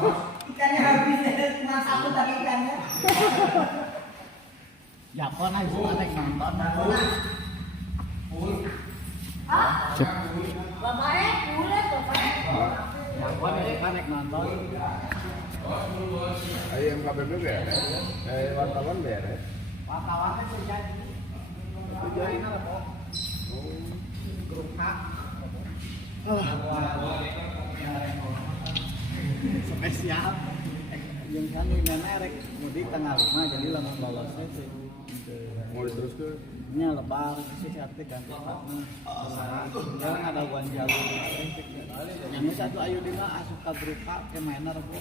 Ikannya habis, cuma satu tapi ikannya. Japon aja ada nonton. Ah? Bapaknya boleh, bapaknya. Japon aja kan nonton. Ayo yang KBB beres, wartawan beres. Wartawannya tuh jadi. Itu jadi apa? Grup H. Spesial. Yang kan ini merek mudik tanggal 5 jadi langsung lolosnya sih. mau diteruskan. Ini lebar sih arti ganti partner. Sekarang ada buan jalur. Yang satu ayu dina asup ka grup H ke mainer bro.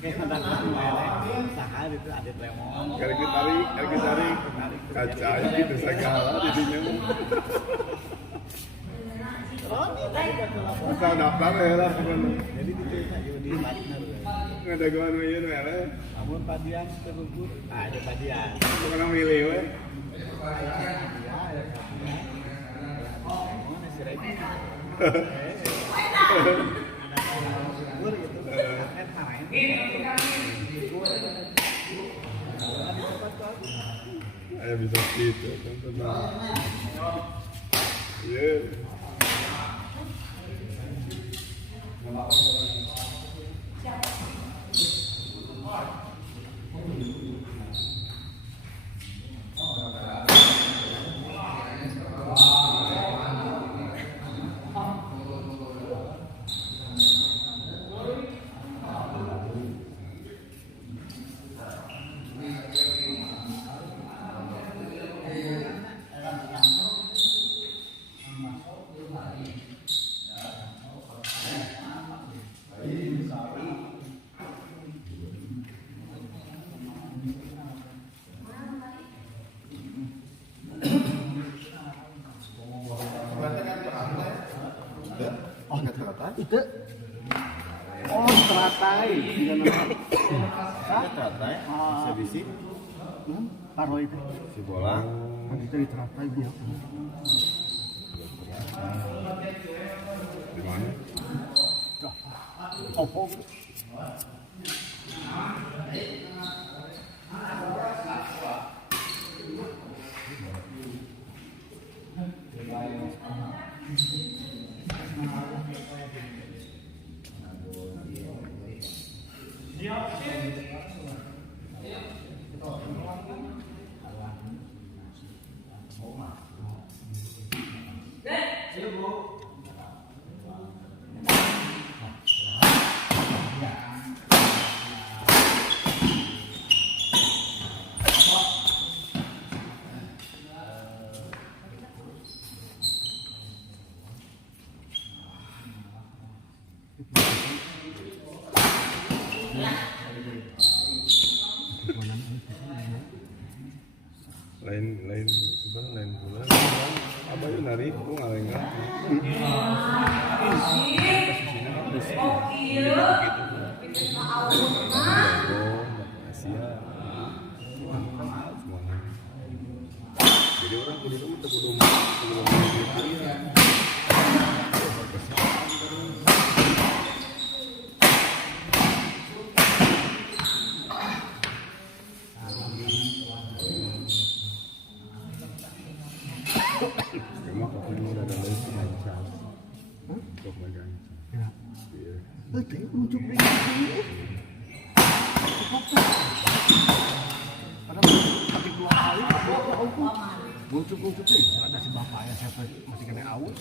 Kayak ada merek saha itu ada lemon. Kali tarik, kaca gitu segala di dinya. Asal daftar ya lah pokoknya. Jadi dicerita di partner. Ada gimana ya merek. Namun padian terlumpur, ada padian. Bukan milih we. Mana si Regi? Ayo bisa gitu, tenang. Iya. Itu oh teratai Teratai, sebisi, paro itu si bolang. itu di teratai dia Di mana? opo lain sebenarnya lain bulan apa itu nari aku ngalengkan Asia semuanya jadi orang kudu Ujuk ada si bapak ya siapa masih kena aus.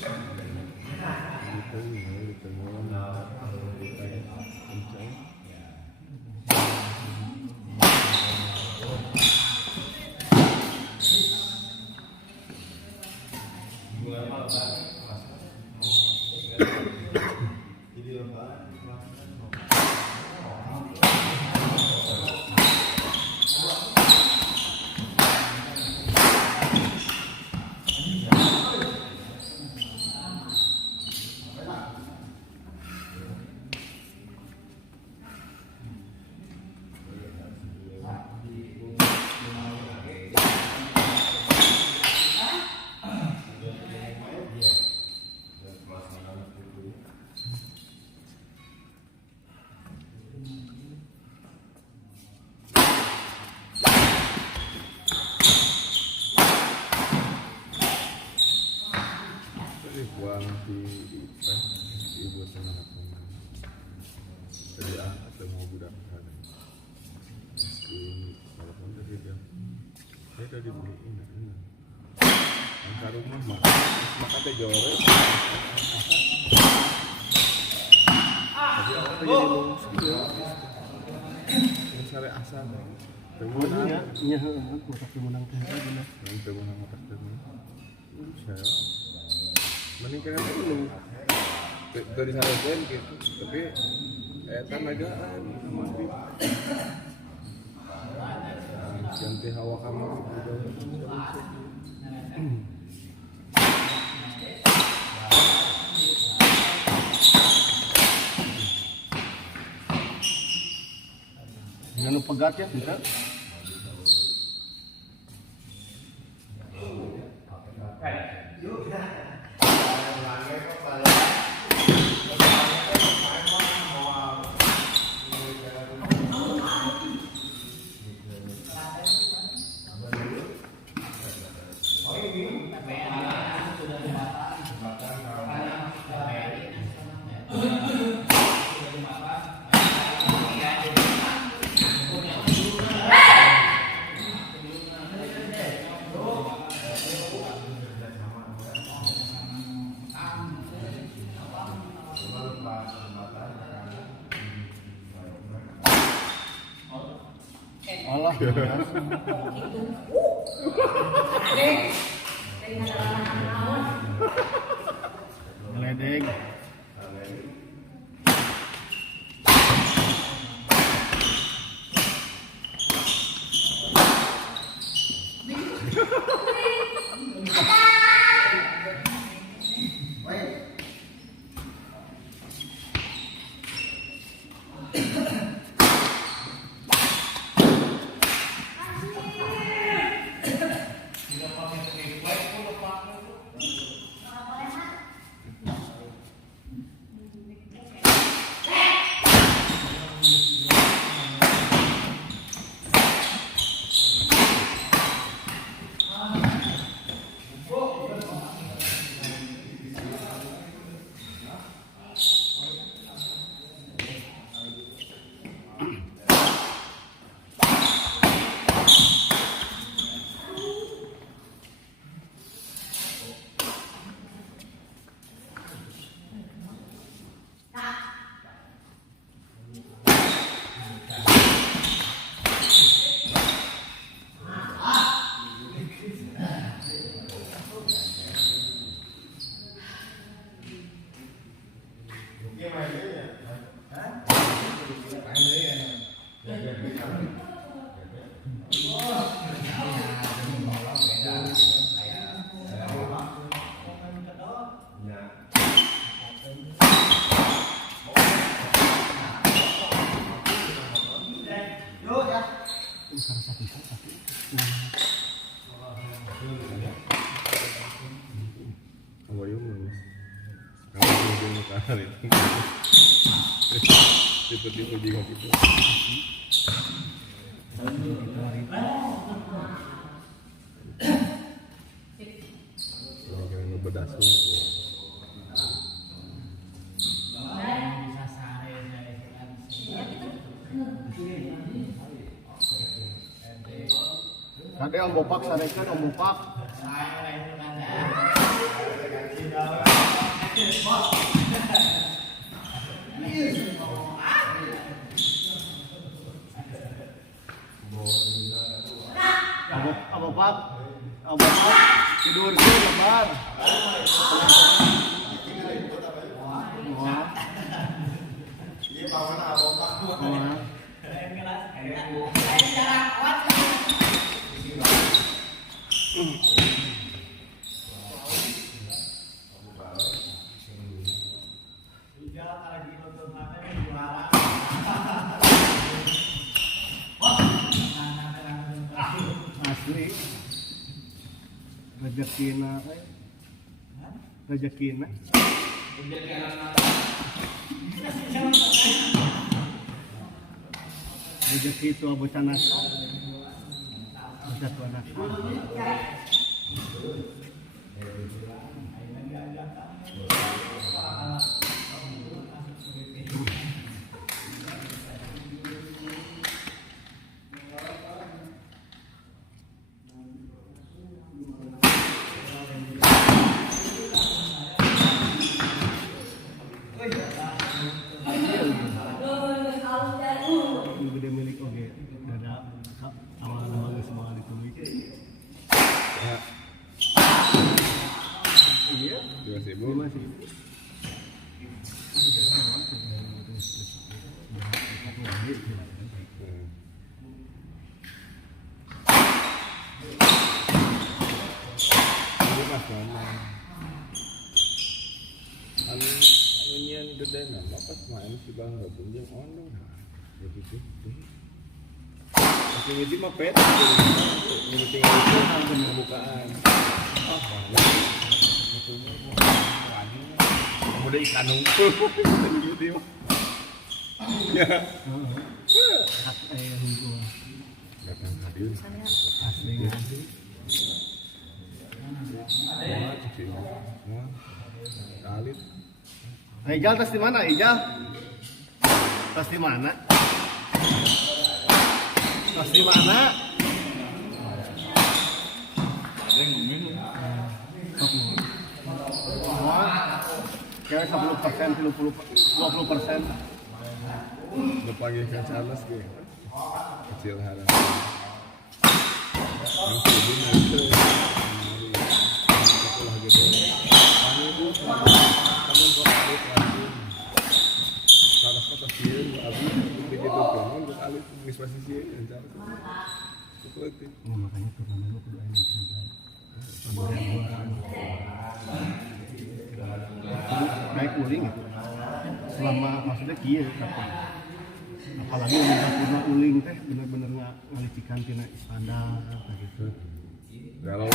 uang di ibu sama aku. Jadi atau mau budak sana. Di telepon tadi dia. Saya udah dibeliin. Angka rumah makan teh jore. Tapi aku jadi lulus gitu. Yang sare asal. Temuan ya, iya otak menang teh bener. yang temuan otak teh. Saya mending kena dulu. Dari sareun gitu. Tapi eta nagaan sama di ganti hawa kamu juga. Jangan pegat ya kita. Allah. Geledek. Tipe-tipe juga gitu. Ini ngebedas lu. Tadi Om Bopak sarekeun Om Bopak. Apa Pak? Apa Pak? Tidur sih lebar. Iya Pak mana apa Pak? Asli rezekina rezekina rezeki itu bocah nakal bocah tua nakal Ini mas mana? Nyian gede nama pas main si bang gabung jeung ondong. Jadi gitu. Masih ngisi mah pet. Ini tinggal itu pembukaan. Udah ikan nungkul. Ya. Datang hadir. Asli. Kali. Ijal tas di mana? Ijal? Tas di mana? Tas di mana? Kira 10%, 20%. Udah panggil kan Charles gue. Kecil harap. Yang sedih nanti. Sekolah gede. Panggil itu. Temen kok alit lagi. Salah kata sih. Abi begitu kan. Untuk alit miswasi sih. Yang Charles. Seperti. Makanya turnamen lu kudu aya naik uling gitu. Selama maksudnya kieu apalagi udah uling teh bener-bener ngalicikan tina standar gitu. Kalau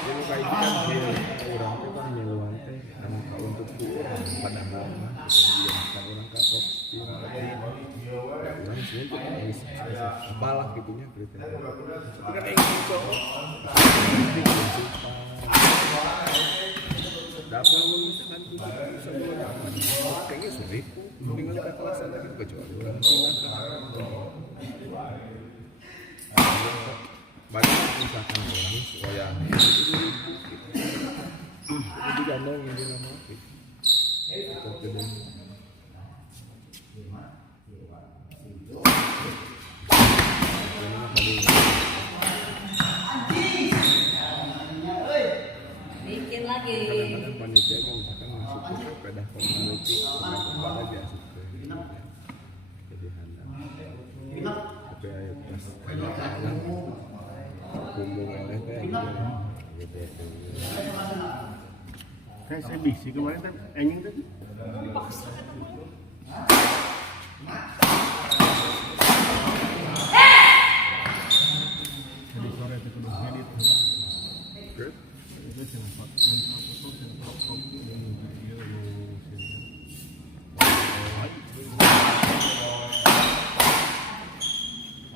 jadi kayak kan dia orang itu kan nyeluan teh kan untuk kurang padahal mah dia bukan orang kapok orang sih itu apalah gitunya kriteria itu kan yang cowok dapat misalkan sebelum kayaknya sulit tinggal ke kelasan lagi kecuali orang pindah banyak misalkan orang soalnya itu gandong ini nama itu gede Bikin lagi. kadang-kadang panitia kan misalkan masuk ke pedah formality pemain aja asik jadi handal tapi ayo pas kayak bumbung oleh teh gitu Kayak saya bisi kemarin teh enjing teh. Jadi sore itu kudu ngedit. good Itu cenah foto, foto iya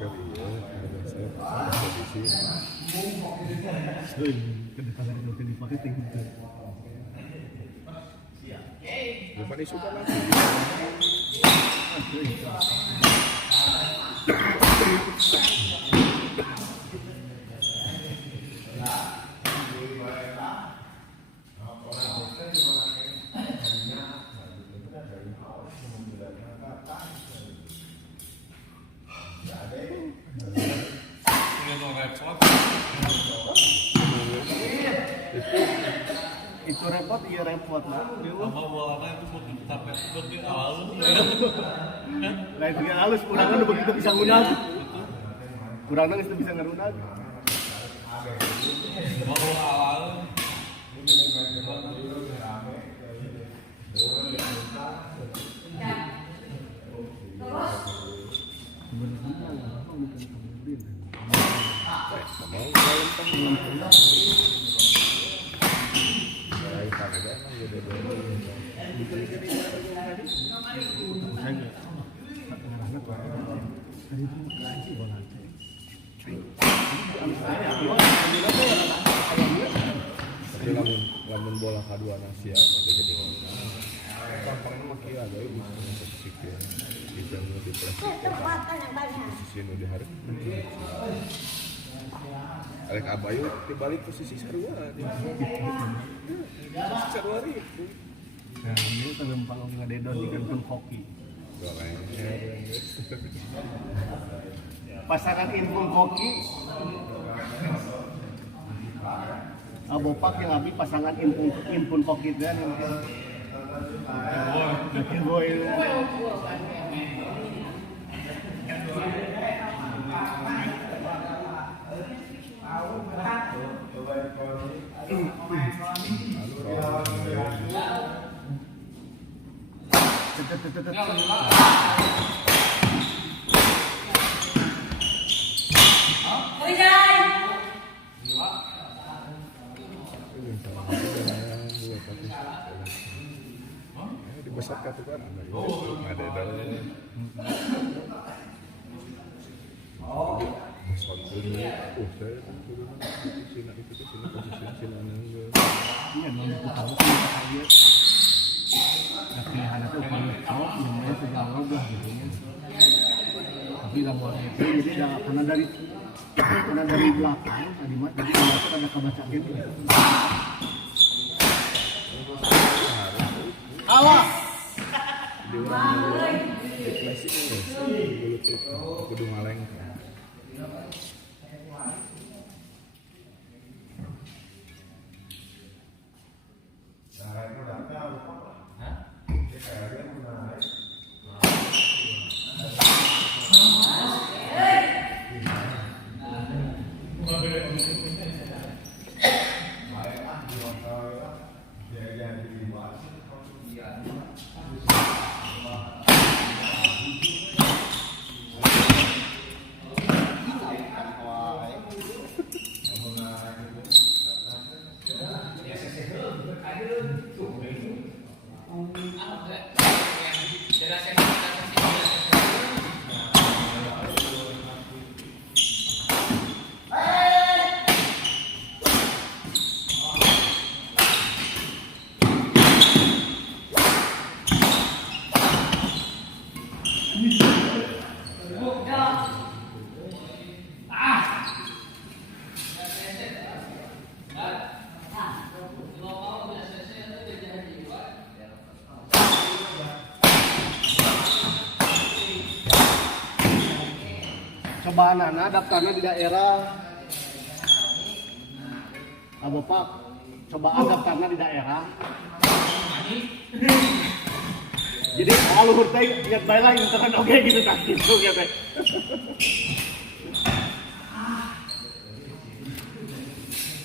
kali ya ada saya kondisi kedepannya itu dipakai tinggi. bukan isu kan lagi Itu repot, iya repot lah. Sama bolanya itu buat tapet buat di awal. Lain dengan halus, kurang udah begitu bisa ngunag. Kurang itu bisa ngerunag. Mau awal. mau dalam tengah dari pada emang gede tapi lamun bola kedua Asia itu jadi gampangnya mah kira ada itu sikit bisa di posisi nu diharap Alek Abayu dibalik posisi sarua dia. Sarua itu. Nah, ini tengempang ngadedon di kantun koki. Pasangan Impun Koki. Abopak yang abi pasangan Impun Koki dan boy. Dibesar ka tuh kan ada dalam soalnya saya turunan sini itu sini posisi sini nenggal Iya, memang aku tahu kan dia tapi ada tuh kalau yang namanya segala lah gitu ya. Tapi nggak boleh itu jadi karena dari belakang tadi mah jadi itu ada kebaca gitu. Awas. di orang di klasik dulu tuh kudu ngaleng Cobaan anak daftarnya di daerah. Bapak cobaan daftarnya di daerah. Jadi kalau luhur teh ingat bae lah internet oge gitu kan gitu ya teh.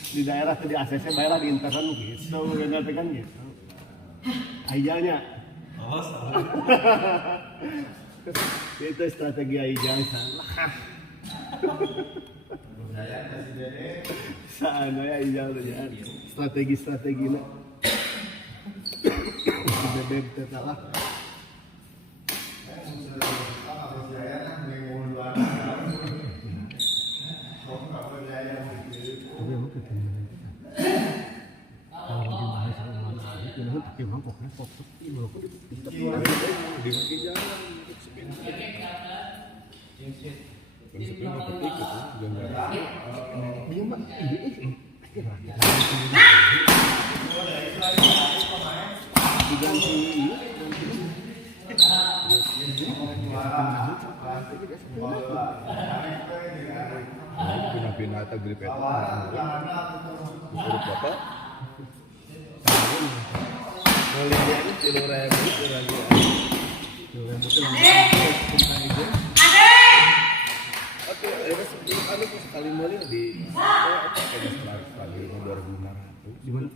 Di daerah teh di ACC bae lah di internet gitu ya teh kan gitu. Ayahnya. Itu strategi Aijang salah. Sana ya Aijang tuh ya. Strategi nak. Bebek salah. di kaki jalan konsepnya mau ketik gitu jangan Dia mah diganti pindah-pindah atau grip itu ukur foto ngelihatnya kilo ribu lagi oke, ada sekali meli di apa kayak sekali 2.500 di mana?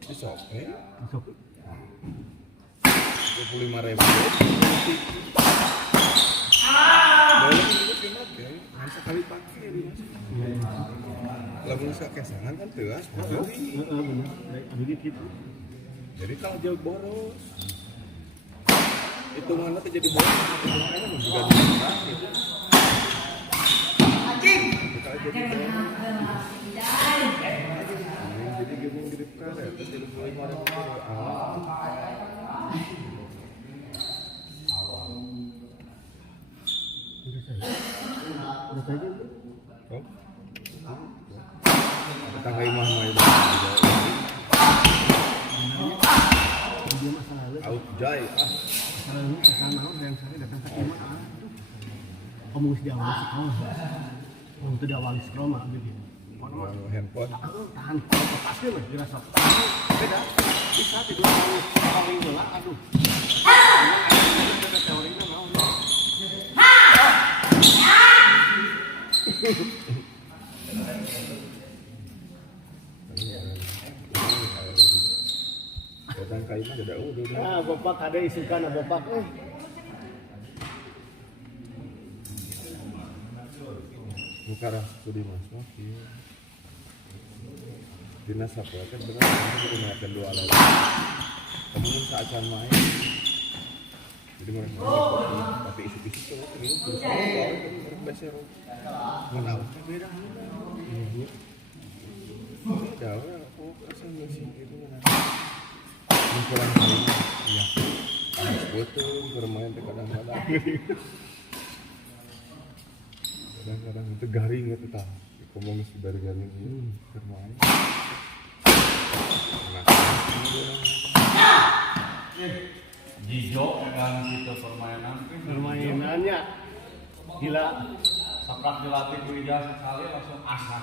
di Shopee Masuk. 25.000 boleh juga dipakai harus sekali pakai lalu bisa kesangan kan tegas Benar. Baik, gitu. jadi kalau jauh boros itu mana tuh jadi boros makanya juga bisa gitu kalau jadi boros jadi gabung grip karet terus jadi 25.000 Udah saja. oh tetangga imah mah itu Dia masalah lalu. out jai Masalah lalu kesana yang saya datang ke Imah. Kamu harus diawali sekolah. Kamu itu diawali sekolah mah gitu. handphone Tahan kalau pasti lah dirasa. Beda. Bisa tidur kali bola aduh. Memang ada teorinya mau. Datang kain mah ada udah. Ah, bapak ada isukan bapak Bukarah studi mas mah kieu. Dina sapoe kan bener kudu ngakeun dua lagi. Kemudian saacan main. Jadi mereka tapi isu-isu tuh ini terus kalau besar. Mana beda mana. Beda aku asal masih gitu mana. Kurang main. Iya. Betul bermain kadang-kadang. Kadang-kadang itu garing gitu tah. Ngomong si baru garing bermain. Jijo kan gitu permainannya gila. Sapak dilatih ku Ijaz sekali langsung asak.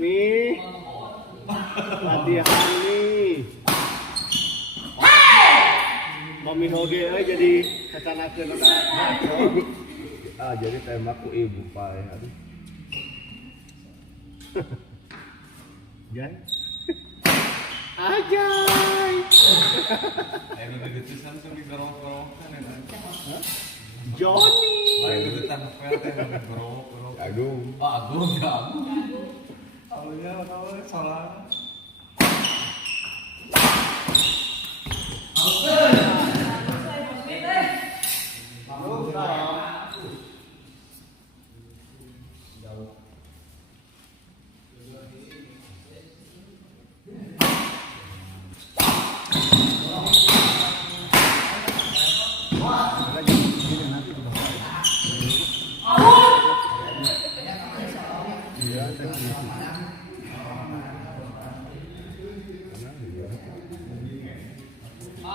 Nih latihan nih Mami Hoge jadi kacanakeun Jadi tembak ku ibu pae aduh. Jai Ajay Ayo gitu kan tuh di gorong-gorongkan ya. Johnny Ayo gitu tanpa teh gorong-gorong. Agung. Agung ya Agung. Awalnya salah.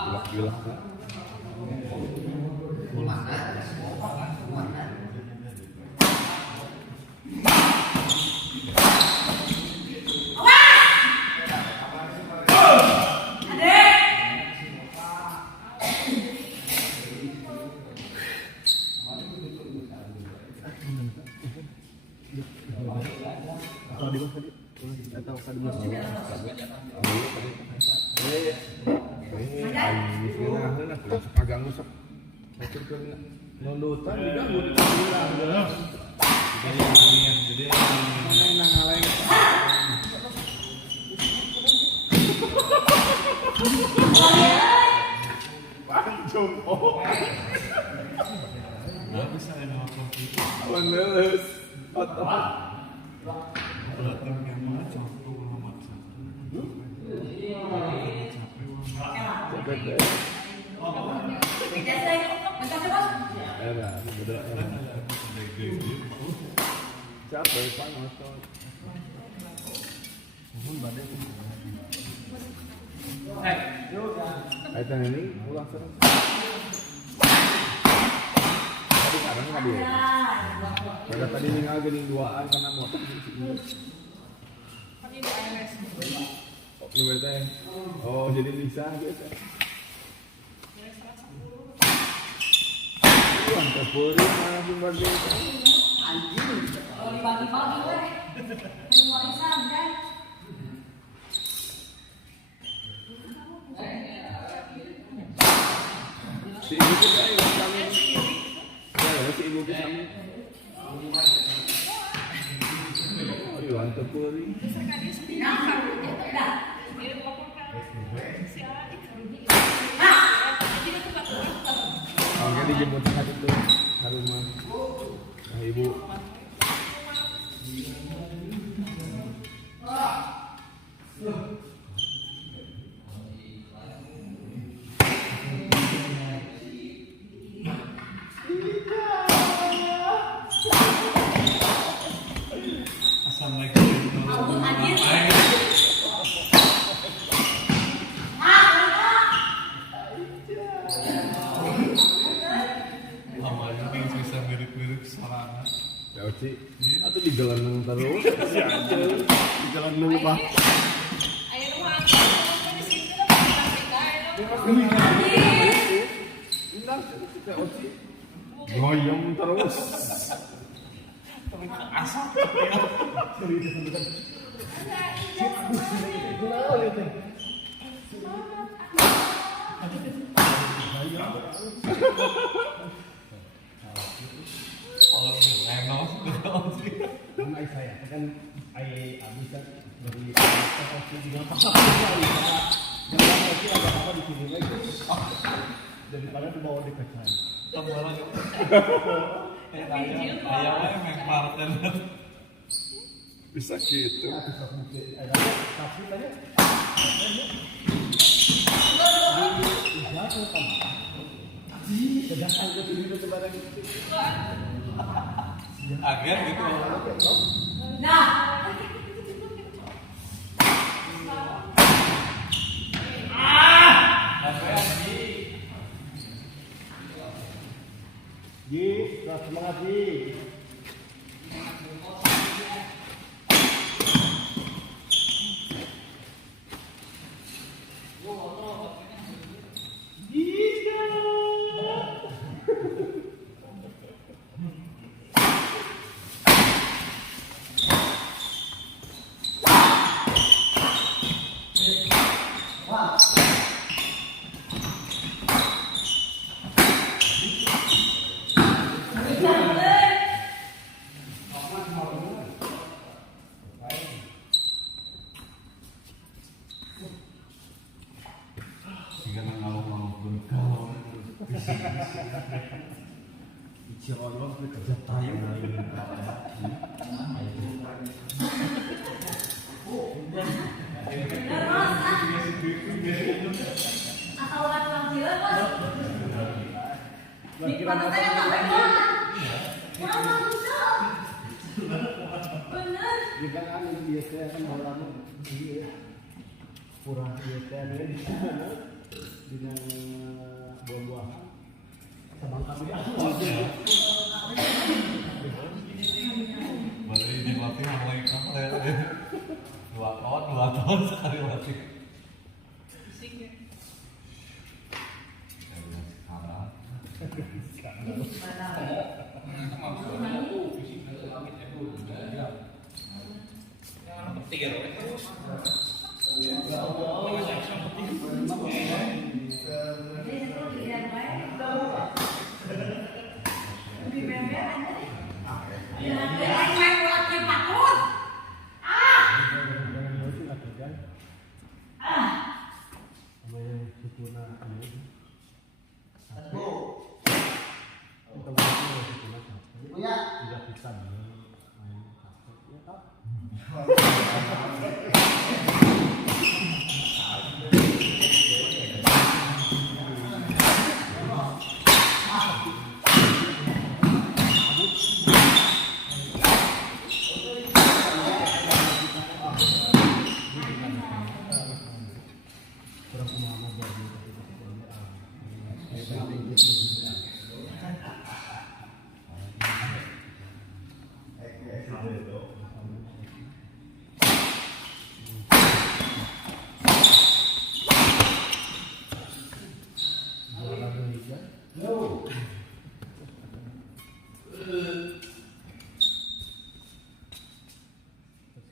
Gilak-gilak kan. Atau di mana tadi? Atau di masjid? Agak ngusap. Nondutan diganggu di bilang. Jadi nggak bisa ya nonton itu. Bener. Belakang yang mana capek amat. Capek deh. Beda. Capek panas tuh. Aitan ini pulang serang. Tadi kadang nggak dia. Pada tadi ninggal gening duaan karena motor di sini. Ini berarti. Oh jadi bisa gitu. Mantap puri mana pun berbeda. Anjing. Kalau dibagi-bagi weh. Ini warisan kan. Si ibu kita yang kami. Ya, si ibu kita kami. Oh, mantap puri. Oke dijemput saat itu ke rumah. Nah, ibu. Ya Oci, atau di jalan terus, di jalan nunggu bah. Indah, ya Oci. goyang terus. Tapi asap. Kalau enos, Nama saya kan abis kan dari daripada dibawa di kacang. ayamnya mempar dan Bisa gitu. Tapi tadi sedangkan gue sendiri sebarang itu. agar gitu. Nah, Ji, semangat Ji. atau orang gila bos. Di mata saya nggak benar. Kurang bisa. Bener. Jika kan biasa kan orang dia kurang biasa dia di sana dengan buah-buahan. Semangka dia. Berarti dilatih mulai kapan ya? 2 tahun sekali latih.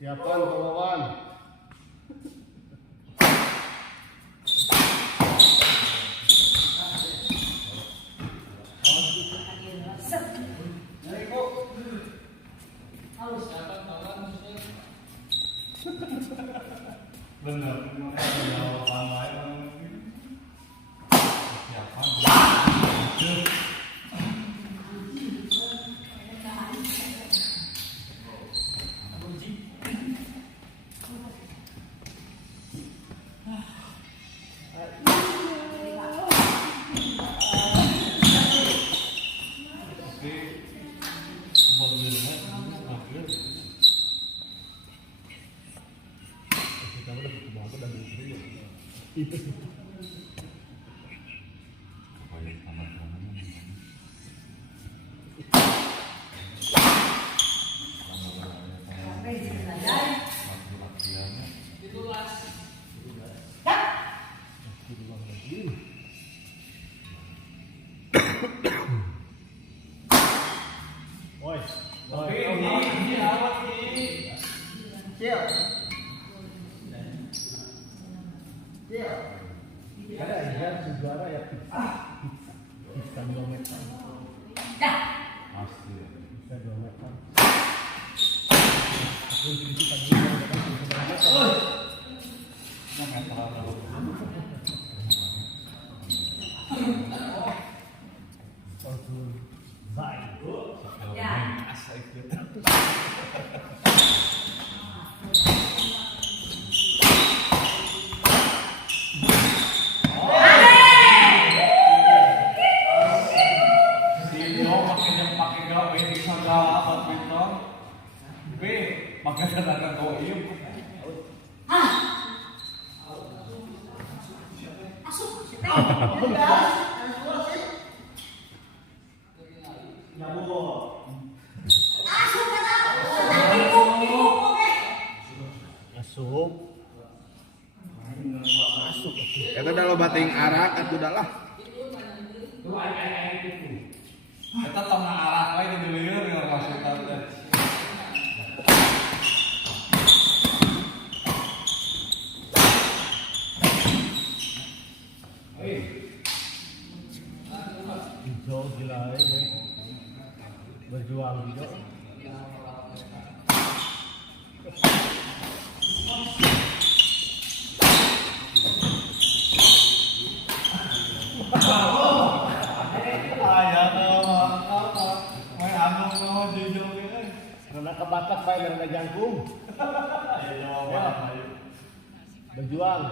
Siapkan kawan. Benar. Ada yang juara ya bisa 2 meter. Dah. Asli. Bisa 2 meter. Eta udah lo bating arak atuh dah lah. Kita tengah arah lagi di liur ya maksudnya. Hijau gila ini. Berjuang hijau. Karena kebatak bae karena jangkung. Berjuang.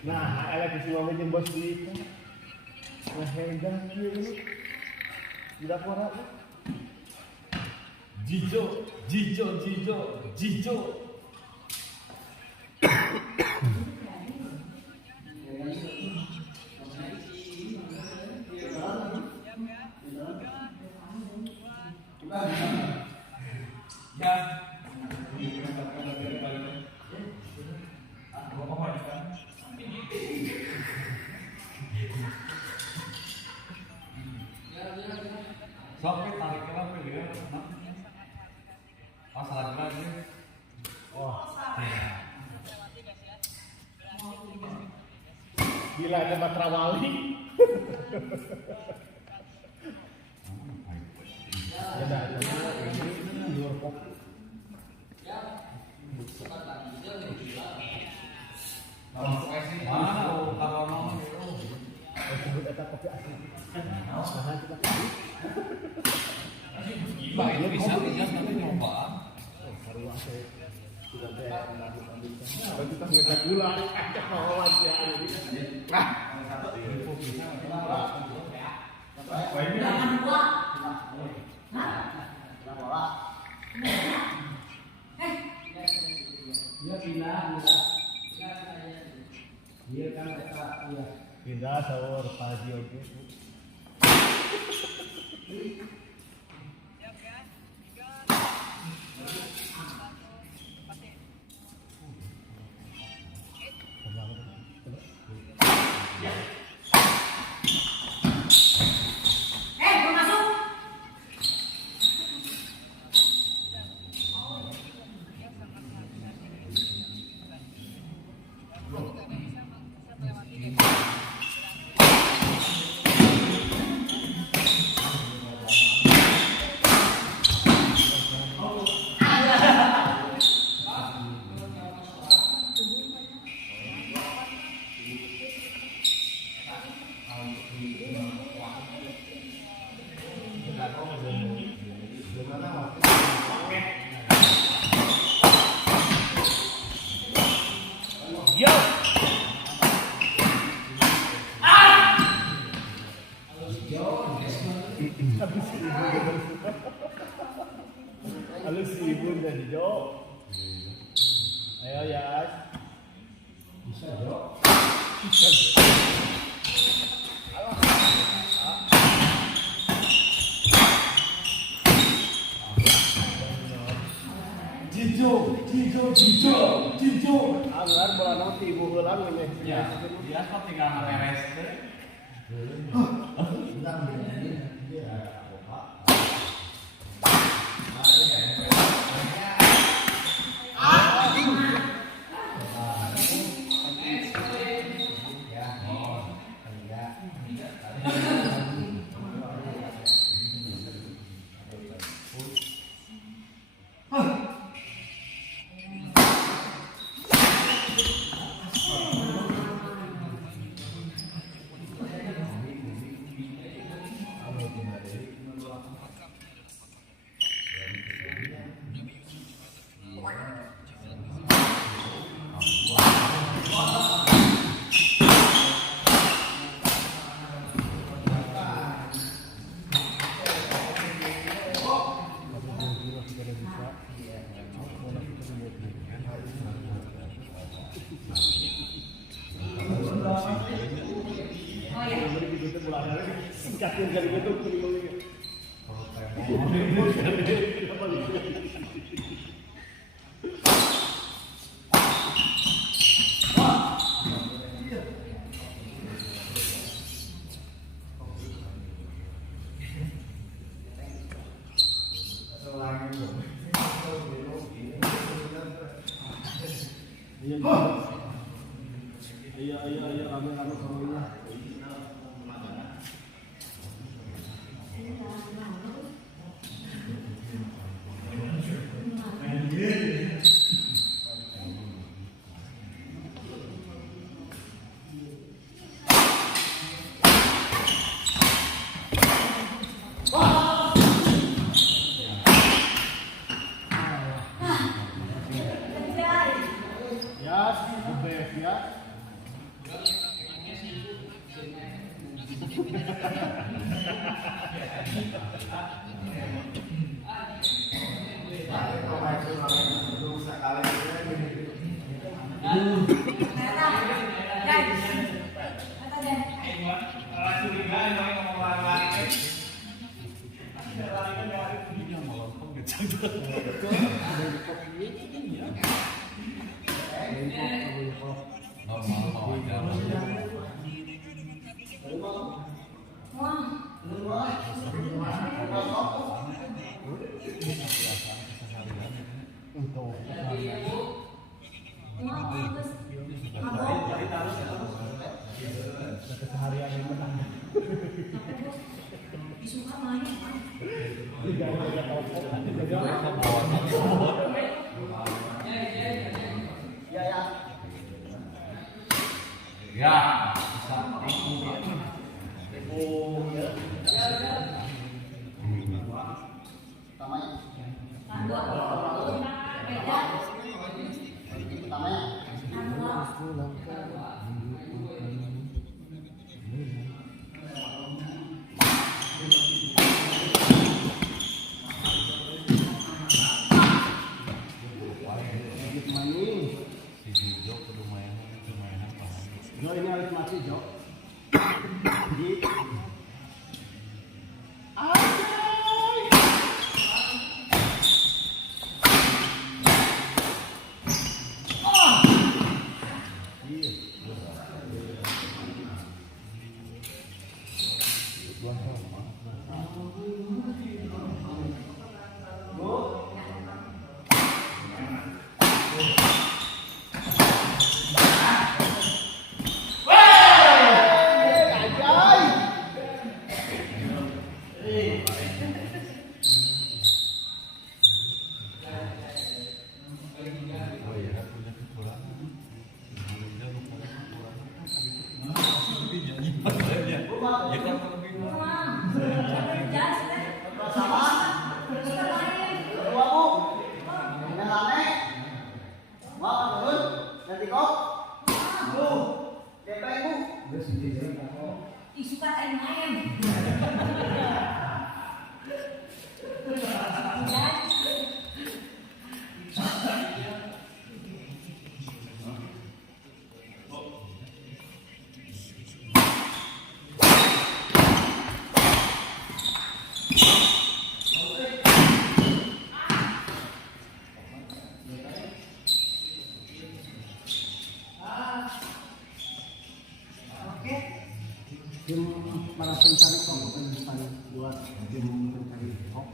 Nah, ada kesimpulan yang bos di itu. Leherga ini. Tidak kuat. Jijo. Sampai tarik ke apa dia? Masalah lagi. Oh. Gila ada Matrawali. Bisa tapi nyoba. Kita nggak gula, acak mau aja. Pindah sahur pagi oke. Halus si ibu dari Jo. Ayo Yas. Bisa Jo. Bisa Jo. Jijo. Anggar bola nanti ibu heula we. Ya, dia kok tinggal ngeres teh. Iya, rame-rame semuanya. Ya, the best ya. Keseharian yang menang. Suka main. Ya. Isukan main. Tim para pencari kompeten buat tim pencari hoax.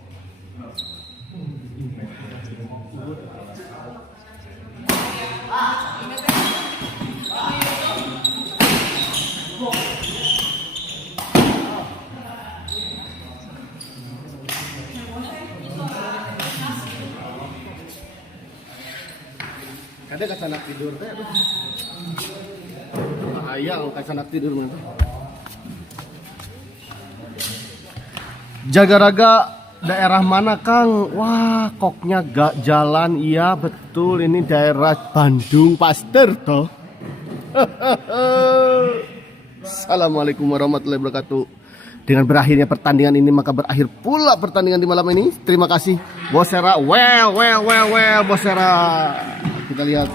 Kadang kesana tidur teh, aduh. Ayah kesana tidur mah. Jagaraga daerah mana Kang? Wah, koknya gak jalan. Iya betul, ini daerah Bandung Pasteur toh. Assalamualaikum warahmatullahi wabarakatuh. Dengan berakhirnya pertandingan ini maka berakhir pula pertandingan di malam ini. Terima kasih Bosera. Well Bosera. Kita lihat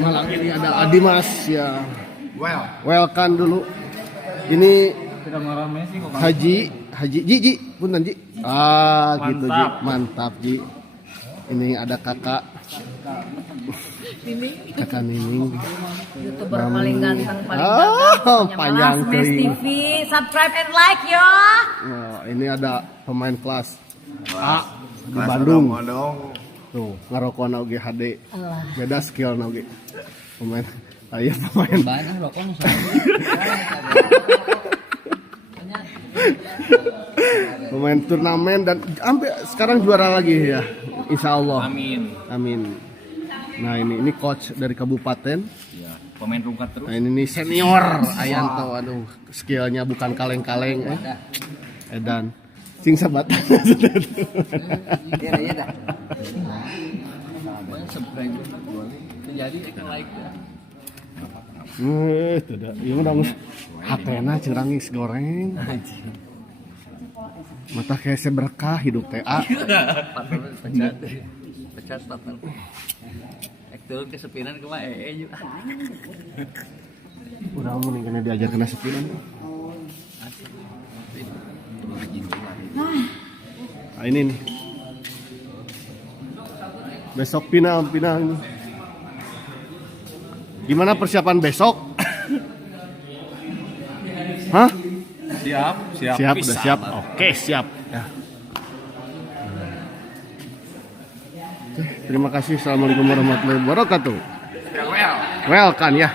malam ini ada Adimas ya. Welcome dulu. Ini Haji Ji, punten Ji. Ah, mantap. Gitu Ji, mantap Ji. Ini ada kakak Nining, YouTuber paling ganteng, paling ganteng, panjang Smash TV, subscribe and like yo. Nah, ini ada pemain kelas A di Bandung. Tuh, ngarokona oge HD. Beda skill na oge. Pemain Banyak rokok pemain turnamen dan sampai sekarang juara lagi ya, insya Allah. Amin. Nah ini coach dari kabupaten. Ya, pemain rungkat terus. Nah ini senior Ayanto, aduh skillnya bukan kaleng-kaleng. Edan, sing sabat. Iya dah. Subscribe jadi like. Tidak, iya udah mus. Hatena cerangis goreng. Mata kayak seberkah hidup TA. Pecat partner. Turun kesepinan ke mah juga. Udah mau nih kena diajar kena sepinan. Nah ini nih. Besok final ini. Gimana persiapan besok? Hah? Siap. Udah siap. Oke, siap. Ya. Terima kasih. Assalamualaikum warahmatullahi wabarakatuh. Welcome ya.